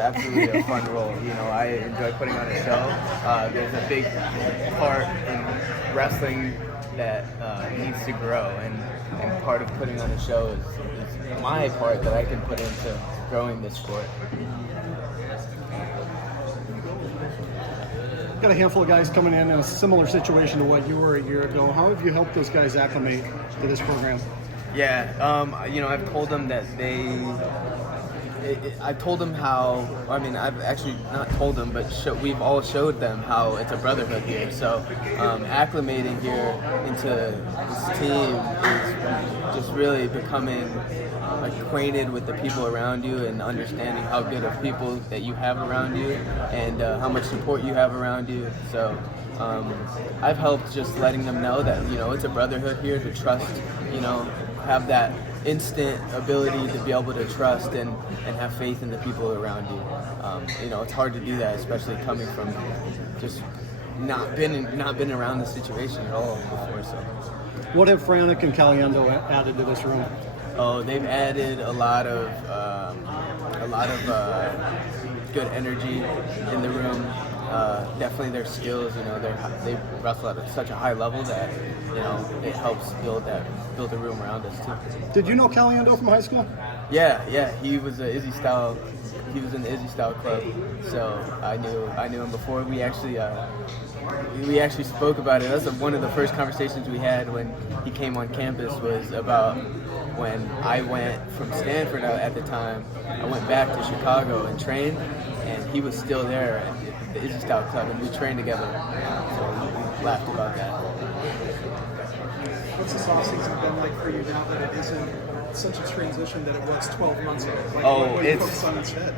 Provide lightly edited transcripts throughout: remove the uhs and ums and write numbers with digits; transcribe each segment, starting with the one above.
Absolutely a fun role. You know, I enjoy putting on a show. There's a big part in wrestling that needs to grow, and part of putting on a show is my part that I can put into growing this sport. Got a handful of guys coming in a similar situation to what you were a year ago. How have you helped those guys acclimate to this program? Yeah, you know, I've told them that I told them how, I mean, I've actually not told them, but we've all showed them how it's a brotherhood here. So acclimating here into this team is just really becoming acquainted with the people around you and understanding how good of people that you have around you and how much support you have around you. So I've helped just letting them know that, you know, it's a brotherhood here, to trust, you know, have that instant ability to be able to trust and have faith in the people around you. You know, it's hard to do that, especially coming from just not been around the situation at all before. So, what have Franek and Caliendo added to this room? Oh, they've added a lot of good energy in the room. Definitely their skills, you know, they wrestle at such a high level that, you know, it helps build the room around us too. Did you know Caliendo from high school? Yeah, he was in the Izzy Style club, so I knew him before. We actually spoke about it. That's one of the first conversations we had when he came on campus, was about when I went from Stanford at the time. I went back to Chicago and trained, and he was still there at the Izzy Style Club, and we trained together. So we laughed about that. What's this offseason been like for you now that it isn't such a transition that it was 12 months ago? Like, what do you focus on instead?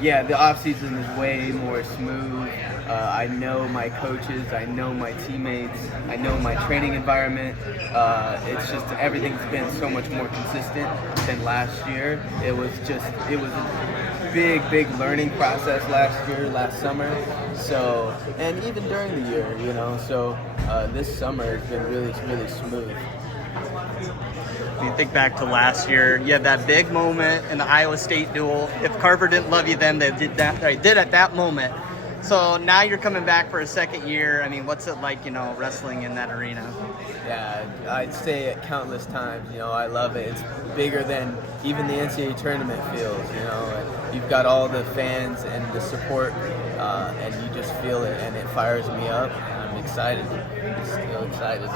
Yeah, the offseason is way more smooth. I know my coaches, I know my teammates, I know my training environment. It's just everything's been so much more consistent than last year. It was a big learning process last summer. So, and even during the year, you know. So this summer has been really smooth. When you think back to last year, you had that big moment in the Iowa State duel. If Carver didn't love you then, they did at that moment. So now you're coming back for a second year. I mean, what's it like, you know, wrestling in that arena? Yeah, I'd say it countless times. You know, I love it. It's bigger than even the NCAA tournament feels, you know. And you've got all the fans and the support, and you just feel it, and it fires me up. And I'm excited. I'm still excited.